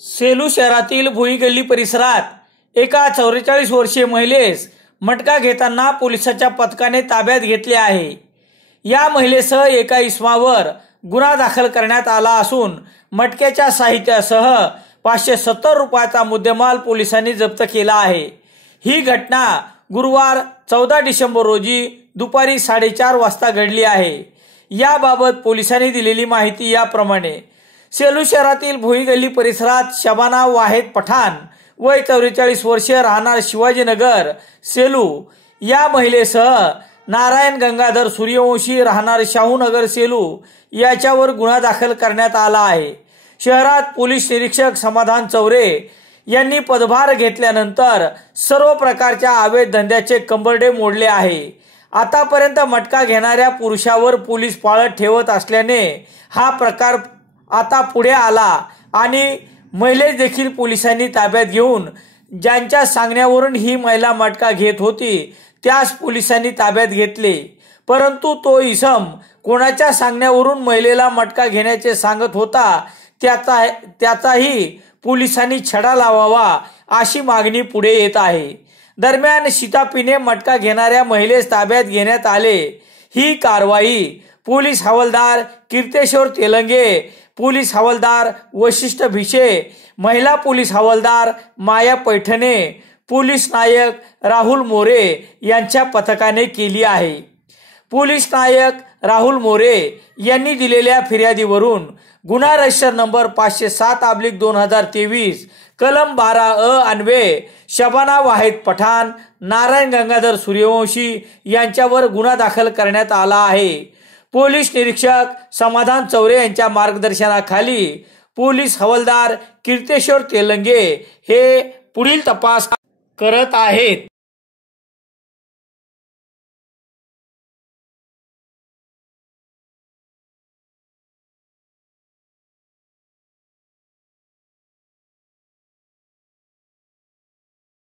सेलू शहरातील भुई गल्ली परिसरात एका 44 वर्षीय महिलेस मटका घेताना पोलिसांच्या पथकाने ताब्यात घेतले आहे। या महिलेसह एका इसमावर गुन्हा दाखल करण्यात आला असून मटक्याच्या साहित्यासह 570 रुपयाचा मुद्देमाल पोलिसांनी जप्त केला आहे। ही घटना गुरुवार 14 डिसेंबर रोजी दुपारी 4:30 वाजता घडली आहे। याबाबत पोलिसांनी दिलेली माहिती याप्रमाणे। सेलू शहरातील भुई गल्ली परिसरात शबाना वाहेद पठाण वय 44 वर्षीय राहणार शिवाजीनगर सेलू या महिलेसह नारायण गंगाधर सूर्यवंशी राहणार शाहूनगर सेलू याच्यावर गुन्हा दाखल करण्यात आला आहे। शहरात पोलीस निरीक्षक समाधान चौरे यांनी पदभार घेतल्यानंतर सर्व प्रकारच्या अवैध धंद्याचे कंबरडे मोडले आहे। आतापर्यंत मटका घेणाऱ्या पुरुषावर पोलीस पाळत ठेवत असल्याने हा प्रकार आता पुढे आला आणि महिलेस देखील पोलिसांनी ताब्यात घेऊन ज्यांच्या सांगण्यावरून ही महिला मटका घेत होती त्यास पोलिसांनी ताब्यात घेतले। परंतु तो इसम कोणाच्या सांगण्यावरून महिलेला मटका घेण्याचे सांगत होता त्याचाही पोलिसांनी छडा लावावा अशी मागणी पुढे येत आहे। दरम्यान शिताफीने मटका घेणाऱ्या महिलेस ताब्यात घेण्यात आले। ही कारवाई पोलीस हवालदार कीर्तेश्वर तेलंगे, पोलीस हवालदार वशिष्ठ भिशे, महिला पोलीस हवालदार माया पैठणे, पोलीस नायक राहुल मोरे यांच्या पथकाने केली आहे। पोलीस नायक राहुल मोरे यांनी दिलेल्या फिर्यादीवरून गुन्हा रजिस्टर नंबर 507/2023 कलम 12 अन्वये शबाना वाहेद पठाण, नारायण गंगाधर सूर्यवंशी यांच्यावर गुन्हा दाखल करण्यात आला आहे। पोलीस निरीक्षक समाधान चौरे यांच्या मार्गदर्शनाखाली पोलीस हवालदार कीर्तेश्वर तेलंगे हे पुढील तपास करत आहेत।